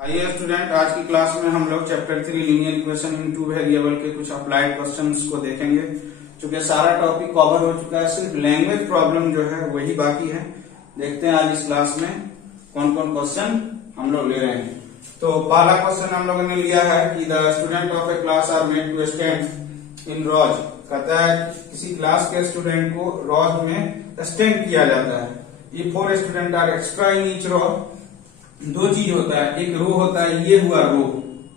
आइए स्टूडेंट, आज की क्लास में हम लोग chapter 3 linear equation in two variable के कुछ अप्लाइड क्वेश्चंस को देखेंगे। चूंकि सारा टॉपिक कवर हो चुका है, सिर्फ लैंग्वेज प्रॉब्लम जो है वही बाकी है। देखते हैं आज इस क्लास में कौन कौन क्वेश्चन हम लोग ले रहे हैं। तो पहला क्वेश्चन हम लोगों ने लिया है कि the student of a class are made to stand in rows. कहता है किसी क्लास के स्टूडेंट को रॉज में स्टैंड किया जाता है। ये 4 student are extra in each row. दो चीज होता है, एक रो होता है, ये हुआ रो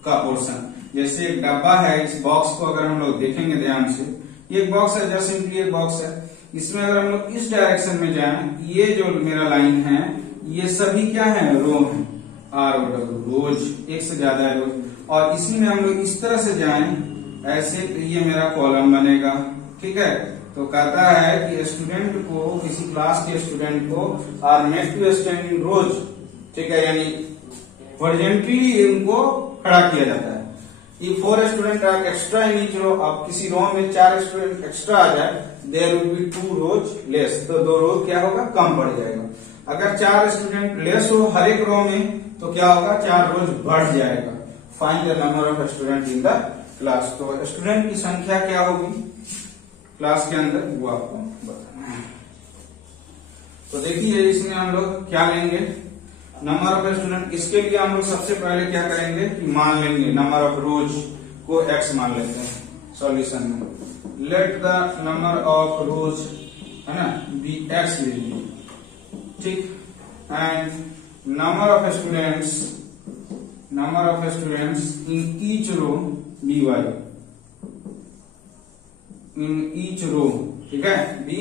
का पोर्शन। जैसे एक डब्बा है, इस बॉक्स को अगर हम लोग देखेंगे ध्यान से, ये एक बॉक्स है, जस्ट सिंपली एक बॉक्स है। इसमें अगर हम लोग इस डायरेक्शन में जाएं, ये जो मेरा लाइन है ये सभी क्या है, रो है, आर ओ डब्ल्यू, रोज, एक से ज्यादा है रोज। और इसी में हम लोग इस तरह से जाएं ऐसे, तो ये मेरा कॉलम बनेगा। ठीक है, तो कहता है कि स्टूडेंट को, किसी क्लास के स्टूडेंट को are made to stand in rows. ठीक है, यानी हॉरिजॉन्टली इनको खड़ा किया जाता है। ये 4 student are extra in each row. अब किसी रो में 4 स्टूडेंट एक्स्ट्रा आ जाए, there will be 2 rows less, तो 2 रो क्या होगा, कम पड़ जाएगा। अगर 4 स्टूडेंट लेस हो हर एक रो में, तो क्या होगा, 4 रोज बढ़ जाएगा। Find the number of student in the class. तो स्टूडेंट की संख्या क्या होगी क्लास के अंदर, वो आपको बताना है। तो देखिए इसमें हम लोग क्या लेंगे, नंबर ऑफ स्टूडेंट। इसके लिए हम लोग सबसे पहले क्या करेंगे कि मान लेंगे नंबर ऑफ रोज को x मान लेते हैं सॉल्यूशन में। Let the number of rows है ना बी x ले लीजिए, ठीक। And number of students in each row be y, in each row, ठीक है, बी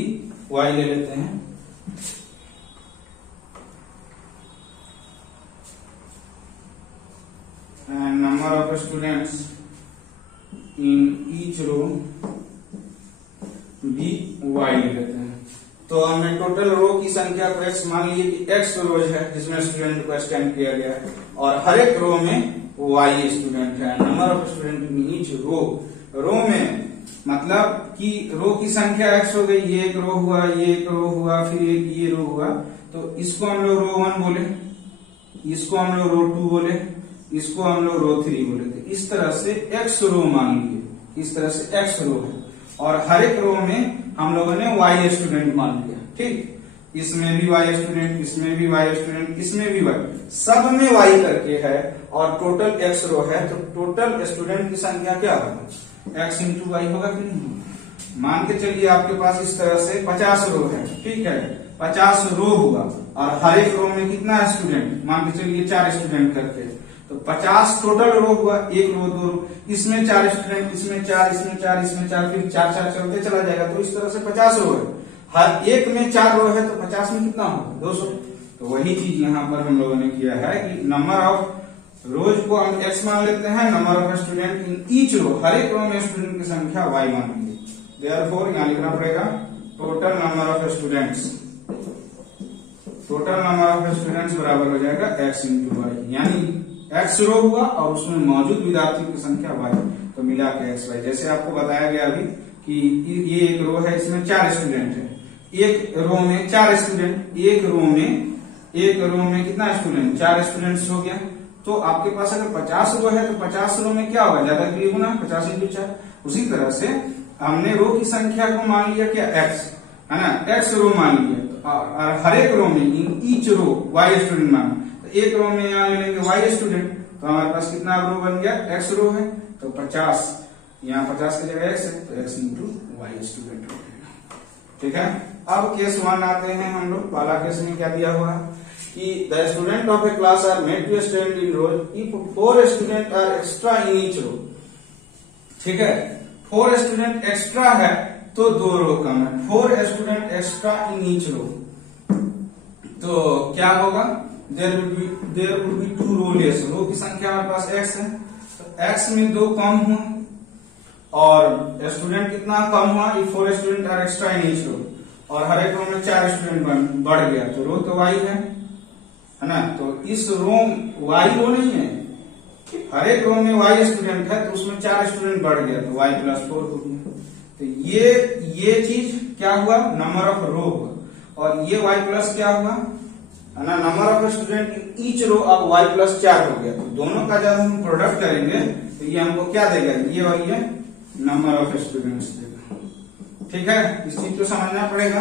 वाई ले लेते हैं। And number of students in each row भी y ले लेते हैं। तो हमने टोटल रो की संख्या को x मान लिए कि x रोज है जिसमें स्टूडेंट को स्टैंड किया गया है, और हर एक रो में y स्टूडेंट है। Number of student in each row में मतलब कि रो की संख्या x हो गई, ये एक रो हुआ, ये एक रो हुआ, फिर एक ये रो हुआ, तो इसको हम लोग रो 1 बोले, इसको हम लोग रो 2 बोले, इसको हम लोग रो 3 बोले थे। इस तरह से x रो मान लिए, इस तरह से x रो है, और हर एक रो में हम लोगों ने y स्टूडेंट मान लिया। ठीक, इसमें भी y स्टूडेंट, इसमें भी y स्टूडेंट, इसमें भी y, सब में y करके है, और टोटल x रो है। तो टोटल स्टूडेंट की संख्या क्या होगा, x इंटू वाई होगा कि नहीं। मान के चलिए आपके पास इस तरह से 50 रो है, ठीक है, 50 रो हुआ, और हर एक रो में कितना स्टूडेंट, मान के चलिए 4 स्टूडेंट करके, तो 50 टोटल रो हुआ, एक रो, 2 रो, इसमें 4 स्टूडेंट, इसमें 4, इसमें 4, इसमें 4, फिर 4 4 चलते चला जाएगा। तो इस तरह से 50 रो है, हर एक में 4 रो है, तो 50 में कितना होगा, 200। तो वही चीज यहाँ पर हम लोगों ने किया है कि नंबर ऑफ रोज को हम x मान लेते हैं, number of student in each row, हर एक रो में स्टूडेंट की संख्या y मान लेंगे। देयरफॉर यहाँ लिखना पड़ेगा total number of students, total number of students बराबर हो जाएगा x इंटू वाई, यानी x रो हुआ और उसमें मौजूद विद्यार्थियों की संख्या y, तो मिला के x y। जैसे आपको बताया गया अभी कि ये एक रो है, इसमें 4 स्टूडेंट है, एक रो में 4 स्टूडेंट, एक रो में कितना स्टूडेंट, 4 स्टूडेंट्स हो गया। तो आपके पास अगर 50 रो है, तो 50 रो में क्या होगा, ज्यादा के लिए गुना, 50 इंटू 4। उसी तरह से हमने रो की संख्या को मान लिया क्या, x है ना, x रो मान लिया, और हर एक रो में in each row y student माना। एक रो में यहाँ ले लेंगे y स्टूडेंट, तो हमारे पास कितना रो बन गया, x रो है, तो 50, यहाँ 50 की जगह x है, तो x इंटू वाई स्टूडेंट हो गया। ठीक है, अब केस 1 आते हैं हम लोग। पहला केस में क्या दिया हुआ है कि the student of a class are made to stand in rows if 4 student are extra in each row. ठीक है, 4 स्टूडेंट एक्स्ट्रा है तो 2 रो कम है, 4 student extra in each row, तो क्या होगा, there will be 2 row less. Row की संख्या हमारे पास x है, तो x में 2 कम हुआ, और स्टूडेंट कितना कम हुआ, 4 student are extra in each row, और हर एक रो में 4 स्टूडेंट बढ़ गया, तो रो तो y है ना। तो इस रो y रो नहीं है, हर एक रो में y स्टूडेंट है, तो उसमें 4 स्टूडेंट बढ़ गया, तो y +4 हो गया। तो ये चीज क्या हुआ, नंबर ऑफ रो हुआ, और ये y प्लस क्या हुआ, है ना। Number of student in each row अब y प्लस 4 हो गया, तो दोनों का जब हम प्रोडक्ट करेंगे तो ये हमको क्या देगा, ये और ये नंबर ऑफ स्टूडेंट्स देगा। ठीक है, इस चीज को समझना पड़ेगा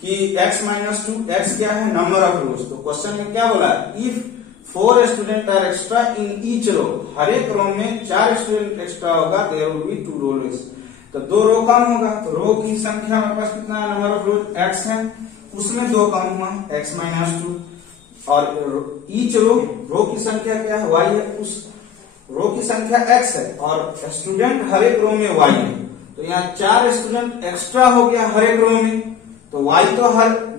कि x माइनस 2 x क्या है, नंबर ऑफ रोज। तो क्वेश्चन में क्या बोला, if 4 student are extra in each row, हर एक रो में 4 स्टूडेंट एक्स्ट्रा होगा, there will be 2 row less, तो 2 रो कम होगा। तो रो की संख्या हमारे पास कितना है, नंबर ऑफ रोज x है, उसमें 2 कम हुआ x माइनस 2, और ईच रो की संख्या क्या है, y है, उस रो की संख्या x है और स्टूडेंट हर एक रो में y है, तो यहाँ 4 स्टूडेंट एक्स्ट्रा हो गया हर एक रो में। तो y तो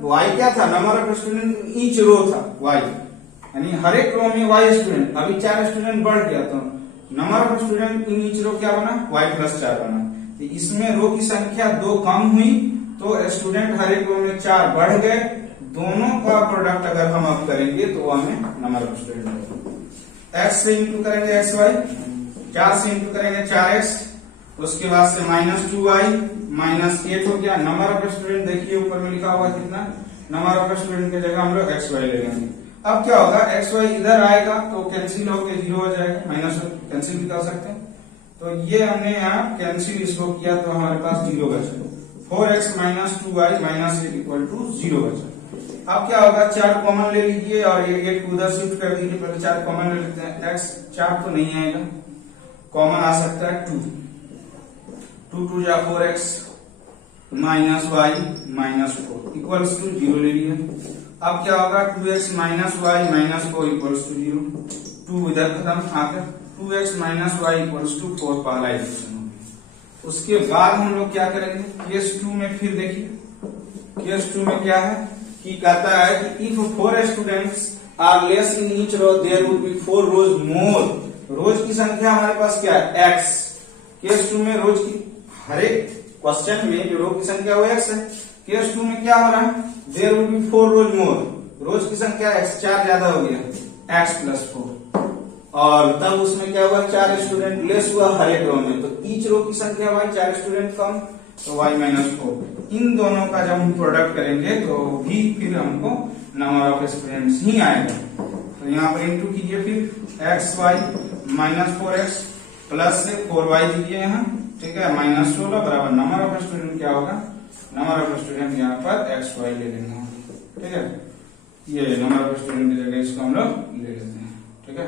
y क्या था, number of student each row था y, यानी हर एक रो में y स्टूडेंट, अभी 4 स्टूडेंट बढ़ गया तो number of student in each row क्या बना, y प्लस 4 बना। तो इसमें रो की संख्या 2 कम हुई तो स्टूडेंट हर एक रो में 4 बढ़ गए, दोनों का प्रोडक्ट अगर हम अब करेंगे तो वो हमें नंबर ऑफ स्टूडेंट x से इंटू करेंगे एक्स वाई, 4 से इंटू करेंगे 4x, उसके बाद से माइनस 2y माइनस 8 हो गया। नंबर ऑफ स्टूडेंट देखिए ऊपर में लिखा हुआ कितना, नंबर ऑफ स्टूडेंट की जगह हम लोग एक्स वाई ले लेंगे। अब क्या होगा, एक्स वाई इधर आएगा तो कैंसिल होकर 0 हो जाएगा, माइनस कैंसिल भी कर सकते हैं। तो ये हमने यहाँ कैंसिल इसको किया तो हमारे पास 0 बचा, 4x minus 2y minus 8 equal to 0 बचा। अब क्या होगा, 4 कॉमन ले लीजिए और ये 8 को उधर शिफ्ट कर दीजिए, पहले 4 कॉमन ले लेते हैं, x 4 तो नहीं आएगा, कॉमन आ सकता है 2, 2 जा 4x minus y minus 4 equals to 0 ले लिया। अब क्या होगा, 2x minus y minus 4 equals to 0, 2 इधर खत्म, आकर 2x minus y equals to 4 पहला इक्वेशन हो गया। उसके बाद हम लोग क्या करेंगे, केस 2 में फिर देखिए, केस 2 में क्या है कि कहता है कि if 4 students are less in each row there would be 4 rows more, rows की संख्या हमारे पास क्या है x। केस 2 में रोज की हर एक क्वेश्चन में जो रो की संख्या वो x है, केस 2 में क्या हो रहा है, there would be 4 rows more, rows की संख्या x 4 ज्यादा हो गया x प्लस 4, और तब उसमें क्या हुआ, 4 स्टूडेंट लेस हुआ हर एक रो में, तो ईच रो की संख्या y 4 स्टूडेंट कम तो y माइनस 4। इन दोनों का जब हम प्रोडक्ट करेंगे तो भी फिर हमको नंबर ऑफ स्टूडेंट्स ही आएगा। तो यहाँ पर इंटू कीजिए, फिर x Y minus 4x plus से 4y दीजिए यहाँ, ठीक है, माइनस 16 बराबर नंबर ऑफ स्टूडेंट क्या होगा, नंबर ऑफ स्टूडेंट यहाँ पर एक्स वाई ले लेंगे, ठीक है, ये नंबर ऑफ स्टूडेंट की जगह इसको हम लोग ले लेते हैं। ठीक है,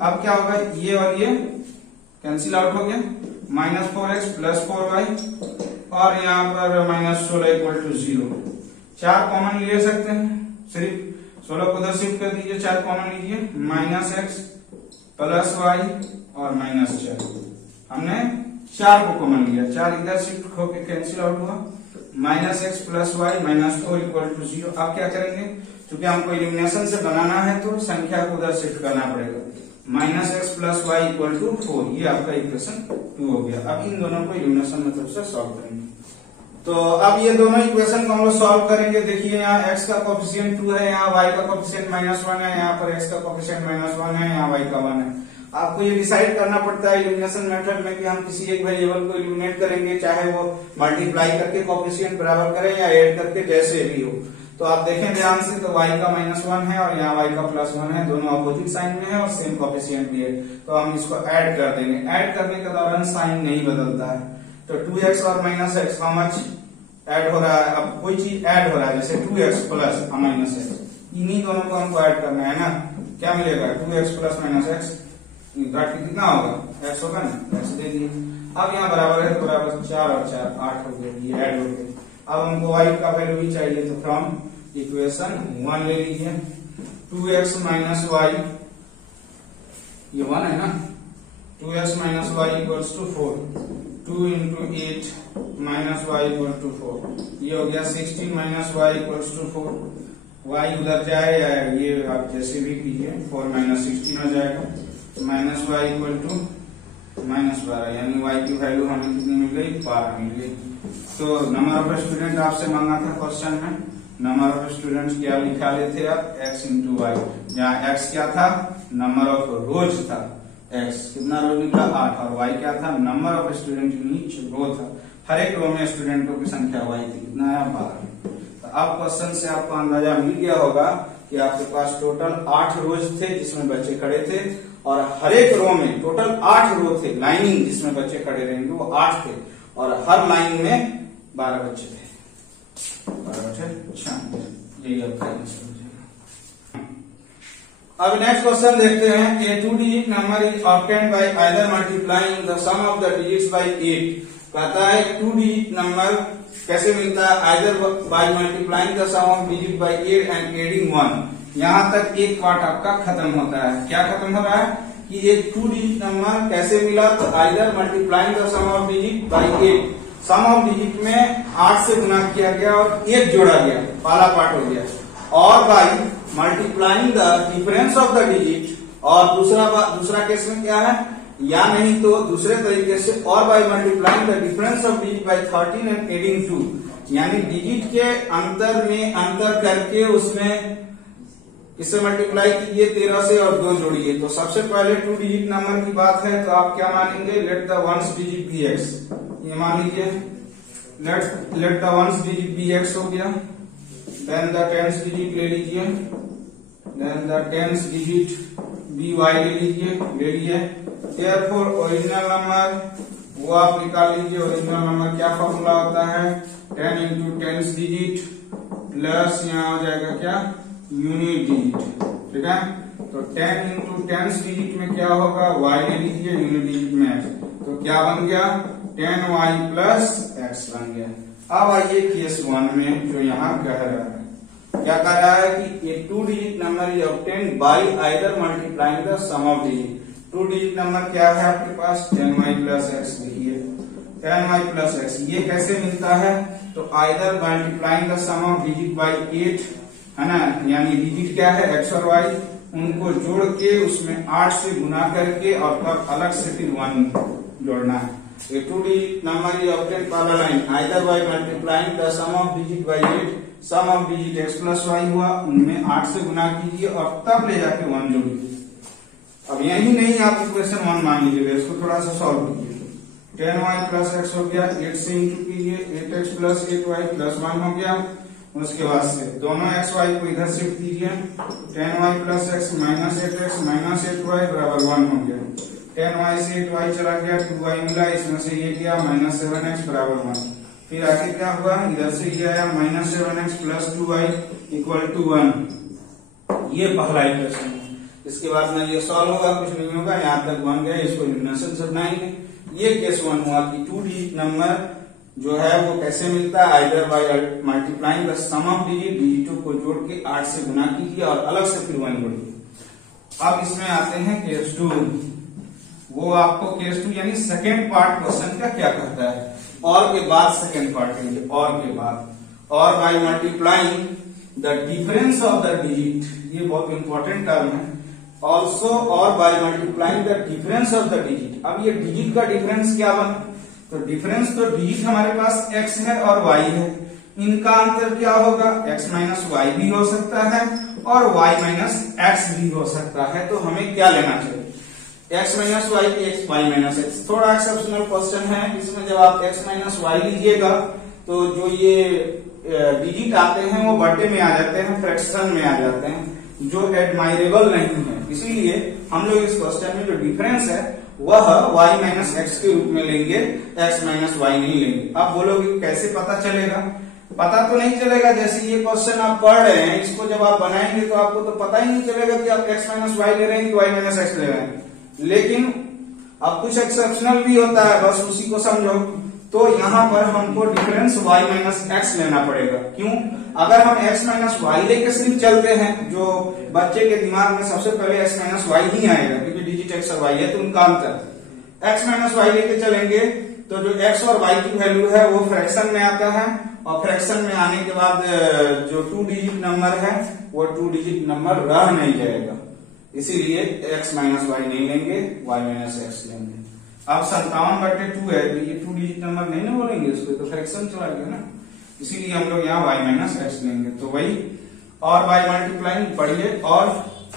अब क्या होगा, ये और ये कैंसिल आउट हो गया, माइनस 4x प्लस 4y और यहाँ पर माइनस 16 इक्वल टू 0, 4 कॉमन ले सकते हैं, सिर्फ 16 को उधर शिफ्ट कर दीजिए, 4 कॉमन लीजिए, माइनस x प्लस y और माइनस 4, हमने 4 को कॉमन लिया, 4 इधर शिफ्ट होकर कैंसिल आउट हुआ, minus x plus y minus 4 equal to 0। अब क्या करेंगे, क्योंकि हमको इलिमिनेशन से बनाना है तो संख्या को उधर शिफ्ट करना पड़ेगा, minus x plus y equal to 4, ये आपका इक्वेशन 2 हो गया। अब इन दोनों को इलिमिनेशन मेथड से सॉल्व करेंगे। तो अब ये दोनों इक्वेशन को हम लोग सॉल्व करेंगे। देखिए यहाँ x का कोफिशिएंट 2 है, यहाँ y का कोफिशिएंट -1 है, यहाँ पर x का कोफिशिएंट -1 है, यहाँ y का 1 है। आपको ये डिसाइड करना पड़ता है इलिमिनेशन मेथड में कि हम किसी एक वेरिएबल को इलिमिनेट करेंगे, चाहे वो मल्टीप्लाई करके कोफिशिएंट बराबर करें या ऐड करके, जैसे भी हो। तो आप देखें ध्यान से, तो y का -1 है और यहाँ y का +1 है, दोनों अपोजिट साइन में है और सेम कोफिशिएंट भी है, तो हम इसको ऐड कर देंगे। ऐड करने के दौरान साइन नहीं बदलता है, तो 2x और -x हाउ मच ऐड हो रहा है, अब कोई चीज ऐड हो रहा है, जैसे 2x प्लस -x, इन्हीं दोनों को हमको ऐड करना है ना, क्या मिलेगा 2x प्लस -x, घट कितना होगा, x होगा ना, x दे दिए। अब यहाँ बराबर है, बराबर 4 और 4 8 हो गया, ये ऐड हो गया। अब हमको y का वैल्यू भी चाहिए, तो फ्रॉम इक्वेशन 1 ले लीजिए, 2x माइनस वाई, ये 1 है ना, 2x minus y equals to 4, 2 into 8 minus y equal to 4, ये हो गया 16 minus y equals to 4, y उधर जाए या ये आप जैसे भी कीजिए, 4 माइनस 16 हो जाएगा, माइनस वाई इक्वल टू -12, यानी y की वैल्यू हमें कितनी मिल गई, 12 मिल गई। तो नंबर ऑफ स्टूडेंट आपसे मांगा था क्वेश्चन में, नंबर ऑफ स्टूडेंट्स क्या लिखा लेते आप, x इंटू वाई, जहाँ x क्या था, नंबर ऑफ रोज था, x कितना रोज निकला 8, और y क्या था, number of student in each row था, हर एक रो में स्टूडेंटों की संख्या y थी, कितना है 12। तो अब क्वेश्चन से आपको अंदाजा मिल गया होगा कि आपके पास टोटल 8 रोज थे जिसमें बच्चे खड़े थे, और हर एक रो में टोटल 8 रो थे, लाइनिंग जिसमें बच्चे खड़े रहेंगे वो 8 थे, और हर लाइन में 12 बच्चे थे। 12 बच्चे। अच्छा, यही आपका आंसर हो जाएगा। अब नेक्स्ट क्वेश्चन देखते हैं। A 2 digit number is obtained by either multiplying the sum of the digits by 8। कहता है 2 डिजिट नंबर कैसे मिलता है, either by multiplying the sum of digit by 8 and adding 1। यहाँ तक एक पार्ट आपका खत्म होता है। क्या खत्म हो रहा है कि एक 2 डिजिट नंबर कैसे मिला, तो either multiplying the sum of digit by 8, sum of digit में 8 से गुना किया गया और 1 जोड़ा गया, पहला पार्ट हो गया, और bye multiplying the difference of the digit, और दूसरा केस में क्या है, या नहीं तो दूसरे तरीके से और bye multiplying the difference of digit bye 13 and adding 2, यानी डिजिट के अंतर में अंतर करके उसमें इससे मल्टीप्लाई कीजिए 13 से और 2 जोड़िए। तो सबसे पहले 2 डिजिट नंबर की बात है तो आप क्या मानेंगे, let the ones digit be x, ये मान लीजिए let the ones digit be x हो गया, देन द टेंस डिजिट ले लीजिए, then the tens digit be y ले लिए। Therefore ओरिजिनल नंबर वो आप निकाल लीजिए। ओरिजिनल नंबर क्या फॉर्मूला होता है, 10 इंटू टेंस डिजिट प्लस यहाँ हो जाएगा क्या, यूनिट डिजिट। ठीक है, तो 10 इंटू टेंस डिजिट में क्या होगा, y ले लीजिए, यूनिट डिजिट में x, तो क्या बन गया 10y प्लस x बन गया। अब आइए केस 1 में जो यहाँ कह रहा है, क्या कह रहा है कि ये 2 digit number is obtained by either multiplying the sum of digit. 2 digit number क्या है आपके पास, 10y प्लस x लिखिए, 10y प्लस x। ये कैसे मिलता है, तो either multiplying the sum of digit by 8 है ना, यानी डिजिट क्या है x और y, उनको जोड़ के उसमें 8 से गुना करके और तब अलग से फिर 1 जोड़ना है। ये 2 डिजिट नंबर इज ऑब्टेन्ड पहला line, either by multiplying the sum of digit by 8, sum of digit x plus y हुआ, उनमें 8 से गुना कीजिए और तब ले जाके 1 जोड़िए। अब यही नहीं आप इक्वेशन 1 मान लीजिएगा, इसको थोड़ा सा सॉल्व कीजिए। 10y प्लस x हो गया, 8 से इंटू कीजिए, 8x प्लस 8y प्लस 1 हो गया। उसके बाद से दोनों x y को इधर शिफ्ट कीजिए, 10y plus x minus 8x minus 8y बराबर 1 हो गया। 10y से 8y चला गया, 2y मिला, इसमें से ये गया माइनस 7x बराबर 1। फिर आगे क्या हुआ, इधर से ये आया minus 7x plus 2y equal to 1। ये पहला इक्वेशन। इसके बाद में ये सॉल्व होगा, कुछ नहीं होगा, यहाँ तक बन गया, इसको इलिमिनेशन से बनाएंगे। ये केस 1 हुआ कि 2 डिजिट नंबर जो है वो कैसे मिलता है, either by multiplying the sum of digit, डिजिटों को जोड़ के 8 से गुना कीजिए और अलग से फिर 1 जोड़िए। अब इसमें आते हैं केस 2। वो आपको केस 2 यानी सेकेंड पार्ट क्वेश्चन का क्या कहता है, और के बाद सेकेंड पार्ट के लिए, और के बाद, और bye multiplying the difference of the digit, ये बहुत इंपॉर्टेंट टर्म है, ऑल्सो और bye multiplying the difference of the digit. अब ये डिजिट का डिफरेंस क्या बना, तो डिफरेंस तो डिजिट हमारे पास x है और y है, इनका अंतर क्या होगा, x माइनस वाई भी हो सकता है और y माइनस एक्स भी हो सकता है। तो हमें क्या लेना चाहिए, x minus y, x y minus x. थोड़ा एक्सेप्शनल क्वेश्चन है, इसमें जब आप x माइनस वाई लीजिएगा तो जो ये डिजिट आते हैं वो बटे में आ जाते हैं, फ्रैक्शन में आ जाते हैं, जो एडमायरेबल नहीं है। इसीलिए हम लोग इस क्वेश्चन में जो डिफरेंस है वह y माइनस एक्स के रूप में लेंगे, x माइनस वाई नहीं लेंगे। अब बोलोगे कैसे पता चलेगा, पता तो नहीं चलेगा। जैसे ये क्वेश्चन आप पढ़ रहे हैं, इसको जब आप बनाएंगे तो आपको तो पता ही नहीं चलेगा कि आप x माइनस वाई ले रहे हैं कि y माइनस एक्स ले रहे हैं। लेकिन अब कुछ एक्सेप्शनल भी होता है, बस उसी को समझो। तो यहाँ पर हमको डिफरेंस y माइनस एक्स लेना पड़ेगा। क्यों, अगर हम x माइनस वाई लेके सिर्फ चलते हैं, जो बच्चे के दिमाग में सबसे पहले x माइनस वाई ही आएगा, क्योंकि डिजिट x और y है तो उनका अंतर। x माइनस वाई लेके चलेंगे तो जो x और y की वैल्यू है वो फ्रैक्शन में आता है, और फ्रैक्शन में आने के बाद जो 2 डिजिट नंबर है वो 2 डिजिट नंबर रह नहीं जाएगा। इसीलिए x माइनस वाई नहीं लेंगे, y माइनस एक्स लेंगे। अब 57/2 है, तो ये 2 डिजिट नंबर नहीं ना बोलेंगे इसको, तो फ्रैक्शन चला गया ना, इसीलिए हम लोग यहाँ y माइनस एक्स लेंगे। तो वही, और बाय मल्टीप्लाइंग पढ़िए, और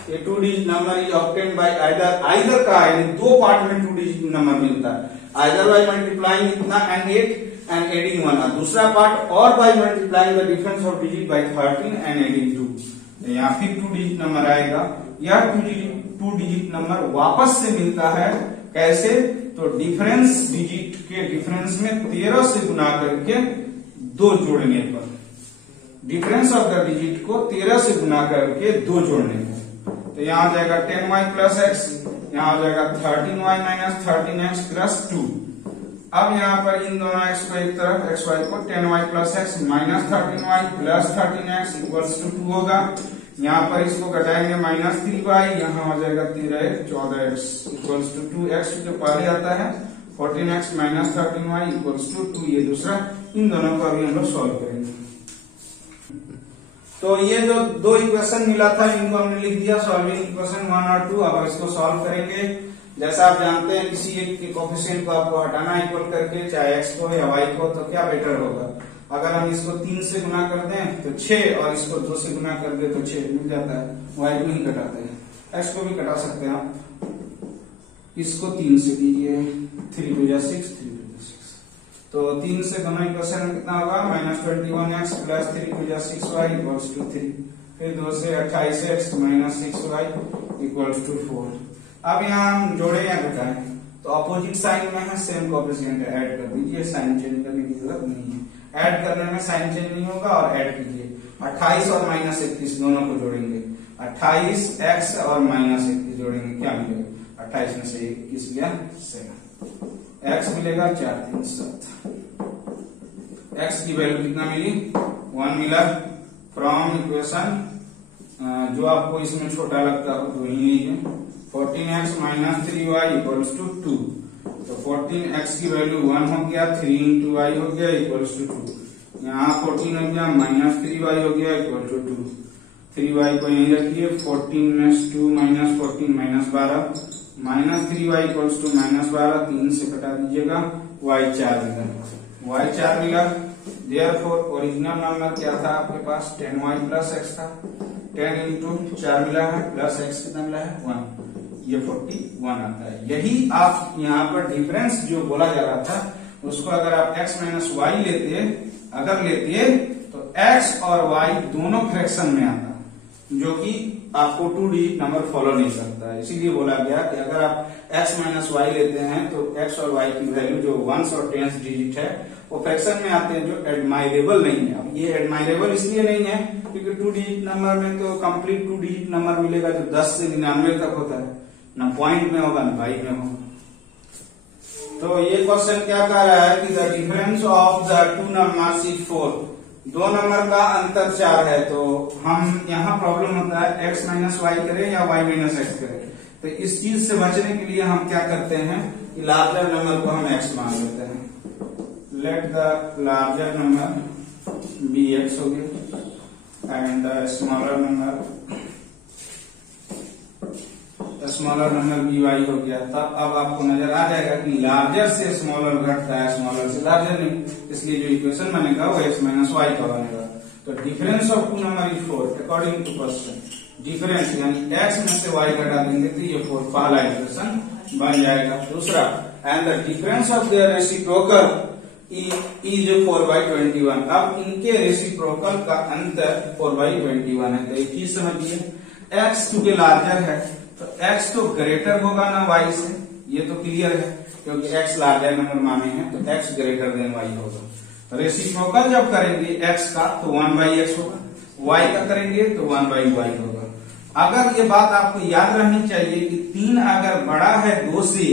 ये 2 digit number is obtained by either का, यानी 2 पार्ट में 2 डिजिट नंबर मिलता है, आइदर बाय मल्टीप्लाइंग इतना एंड 8 एंड एडिंग 1, दूसरा पार्ट और bye multiplying the difference of digit bye 13 and adding 2। यहाँ फिर 2 डिजिट नंबर आएगा। यह 2 डिजिट नंबर वापस से मिलता है कैसे? तो डिफरेंस डिजिट के डिफरेंस में 13 से गुना करके 2 जोड़ने पर, डिफरेंस ऑफ द डिजिट को 13 से गुना करके 2 जोड़ने पर। तो यहाँ आ जाएगा 10y प्लस एक्स, यहाँ आ जाएगा 13y माइनस 13x प्लस 2। अब यहाँ पर इन दोनों x को एक तरफ, xy को 10y plus x minus 13y plus 13x equals to 2 होगा। यहाँ पर इसको घटाएंगे माइनस 3y, यहाँ आ जाएगा 13 14x इक्वल्स टू 2x जो पहले आता है 14x minus 13y equals to 2। ये दूसरा, इन दोनों को अभी हम लोग सॉल्व करेंगे। तो ये जो 2 इक्वेशन मिला था इनको हमने लिख दिया सॉल्विंग इक्वेशन 1 और 2। अब इसको सॉल्व करेंगे। जैसा आप जानते हैं किसी एक के कोफिशिएंट को आपको हटाना इक्वल करके, चाहे x को या y को, तो क्या बेटर होगा? अगर हम इसको 3 से गुना कर दें तो 6 और इसको 2 से गुना कर दे तो 6 मिल जाता है। y को ही घटाते हैं, x को भी घटा सकते हैं आप। इसको 3 से कीजिए, 3 2 6, 3 2 6, तो 3 से दोनों इक्वेशन में कितना होगा? Minus 21x plus 3 2 6y equals to 3। फिर 2 से 28x minus 6y equals to 4। अब यहाँ हम जोड़े या घटाएं तो अपोजिट साइन में है, सेम कोएफिशिएंट है, ऐड कर दीजिए, साइन चेंज करने की जरूरत नहीं है। ऐड करने में साइन चेंज नहीं होगा और ऐड कीजिए। 28 और माइनस 31 दोनों को जोड़ेंगे, 28x और माइनस 31 जोड़ेंगे, क्या मिलेगा? 28 में से 21 गया 7, x मिलेगा 4 3 7। x की वैल्यू कितना मिली? 1 मिला। फ्रॉम इक्वेशन जो आपको इसमें छोटा लगता हो तो ही लीजिए। 14x minus 3y equals to 2। तो 14x की वैल्यू 1 हो गया, 3 इंटू y हो गया इक्वल्स टू 2। यहाँ 14 हो गया, माइनस 3y हो गया इक्वल टू 2। 3y को यहीं रखिए, 14 में 2 minus 14 minus 12, minus 3y equals to minus 12, 3 से कटा दीजिएगा, y 4 मिला, y 4 मिला। देयरफॉर ओरिजिनल नंबर क्या था आपके पास? 10y प्लस x था। 10 इंटू 4 मिला है प्लस x कितना मिला है? 1, ये 41 आता है। यही आप यहाँ पर डिफरेंस जो बोला जा रहा था उसको अगर आप x माइनस वाई लेते तो x और y दोनों फ्रैक्शन में आता, जो कि आपको 2 डिजिट नंबर फॉलो नहीं करता है। इसीलिए बोला गया कि अगर आप x माइनस वाई लेते हैं तो x और y की वैल्यू जो 1s और 10s डिजिट है वो फ्रैक्शन में आते हैं, जो एडमायरेबल नहीं है। अब ये एडमायरेबल इसलिए नहीं है क्योंकि 2 डिजिट नंबर में तो कंप्लीट 2 डिजिट नंबर मिलेगा जो 10 से 99 तक होता है, ना पॉइंट में होगा ना बाई में होगा। तो ये क्वेश्चन क्या कह रहा है कि the difference of the 2 numbers is 4। 2 number का अंतर 4 है। तो हम यहाँ प्रॉब्लम होता है x माइनस वाई करें या y माइनस एक्स करें। तो इस चीज से बचने के लिए हम क्या करते हैं कि लार्जर नंबर को हम x मान लेते हैं। Let the larger number be x हो गया and the smaller number be y हो गया। तब अब आपको नजर आ जाएगा कि लार्जर से स्मॉलर घटता है, स्मॉलर से लार्जर नहीं, इसलिए जो इक्वेशन बनेगा वो x माइनस वाई का बनेगा। तो difference of 2 number is 4 according to question. Difference यानी x में से y घटा देंगे तो ये 4 पहला इक्वेशन बन जाएगा। दूसरा, and the difference of their reciprocal is 4/21। अब इनके रेसिप्रोकल का अंतर 4/21 है। तो एक चीज समझिए, x क्योंकि लार्जर है तो x तो ग्रेटर होगा ना y से, ये तो क्लियर है क्योंकि x लार्जर नंबर माने हैं तो x ग्रेटर देन y होगा। तो रेसिप्रोकल जब करेंगे x का तो 1/x होगा, y का करेंगे तो 1/y होगा। अगर ये बात आपको याद रहनी चाहिए कि 3 अगर बड़ा है 2 से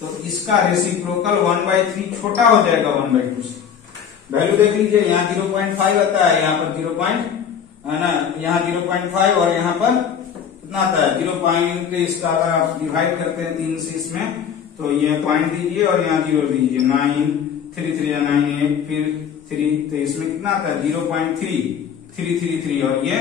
तो इसका रेसिप्रोकल 1/3 छोटा हो जाएगा 1/2 से। वैल्यू देख लीजिए, यहाँ 0.5 आता है, यहाँ पर 0. है ना, यहाँ 0.5 और यहाँ पर कितना आता है 0. इसका अगर आप डिवाइड करते हैं 3 से इसमें तो ये पॉइंट दीजिए और यहाँ 0 दीजिए। 9 3 3 9 8 फिर 3, तो इसमें कितना आता है 0.333 और ये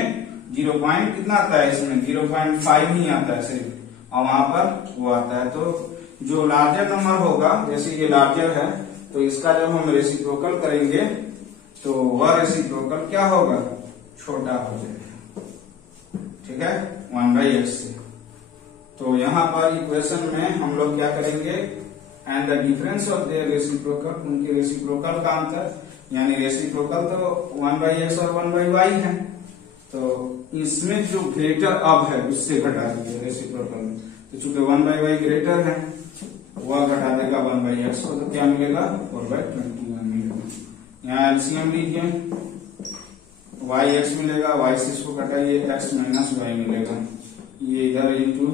0. कितना आता है इसमें 0.5 ही आता है सिर्फ, और वहां पर वो आता है। तो जो लार्जर नंबर होगा, जैसे ये लार्जर है तो इसका जब हम रेसिप्रोकल करेंगे तो वह रेसिप्रोकल क्या होगा? छोटा हो जाएगा, ठीक है, 1/x से। तो यहाँ पर इक्वेशन में हम लोग क्या करेंगे, and the difference of their reciprocal, उनके रेसिप्रोकल का अंतर, यानी रेसिप्रोकल तो 1/x और 1/y है। तो इसमें जो ग्रेटर अब है उससे घटा दीजिए रेसिप्रोकल में। तो चूंकि 1/y ग्रेटर है, वह घटा देगा 1/x को, तो क्या मिलेगा 4/21 मिलेगा। यहाँ एलसीएम लीजिए, yx मिलेगा, y से इसको घटाइए, x माइनस y मिलेगा। ये इधर इंटू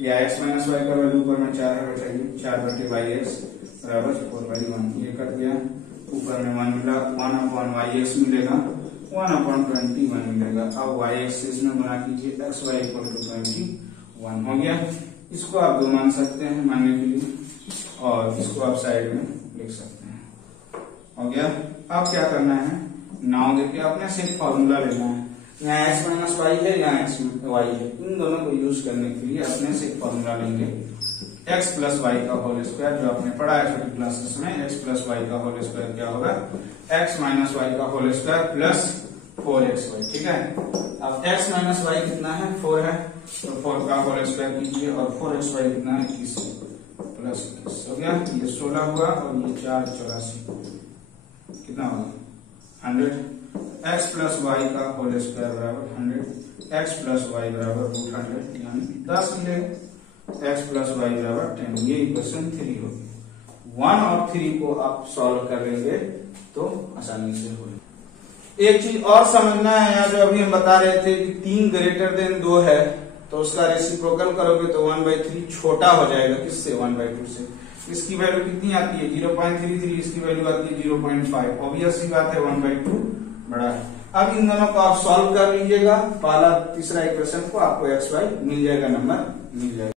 या x माइनस y का वैल्यू ऊपर में 4 है, घटाइए 4/yx बराबर 4/1। ये कट गया, ऊपर में 1 मिला, 1/yx मिलेगा, 1/21 मिलेगा। अब y एक्सिस में बना कीजिए, xy = 21 हो गया। इसको आप 2 मान सकते हैं मानने के लिए, और इसको आप साइड में लिख सकते हैं। हो गया। अब क्या करना है, नाउ देखिए अपने से एक फॉर्मूला लेना है। यहाँ x माइनस वाई है, यहाँ x y है, इन दोनों को यूज करने के लिए अपने से एक फॉर्मूला लेंगे, x प्लस वाई का होल स्क्वायर, जो आपने पढ़ा है छोटी क्लासेस में। x प्लस वाई का होल स्क्वायर क्या होगा, x माइनस वाई का होल स्क्वायर प्लस 4xy। ठीक है। अब x माइनस वाई कितना है, 4 है, तो 4 का होल स्क्वायर कीजिए, और 4xy कितना है, 21 प्लस 21 हो गया। ये 16 हुआ, और ये 4 84 कितना होगा 100। x प्लस वाई का होल स्क्वायर बराबर 100, x प्लस वाई बराबर √100 यानी 10 मिलेगा। x प्लस वाई बराबर 10, ये इक्वेशन 3 होगी। 1 और 3 को आप सॉल्व कर लेंगे तो आसानी से होगा। एक चीज और समझना है, यहाँ जो अभी हम बता रहे थे कि 3 ग्रेटर देन 2 है, तो उसका रेसिप्रोकल करोगे तो 1/3 छोटा हो जाएगा, किससे 1/2 से। इसकी वैल्यू कितनी आती है 0.33, इसकी वैल्यू आती है 0.5। ऑब्वियस सी बात है 1/2 बड़ा है। अब इन दोनों को आप सॉल्व कर लीजिएगा, पहला तीसरा इक्वेशन को आपको xy मिल जाएगा, नंबर मिल जाएगा।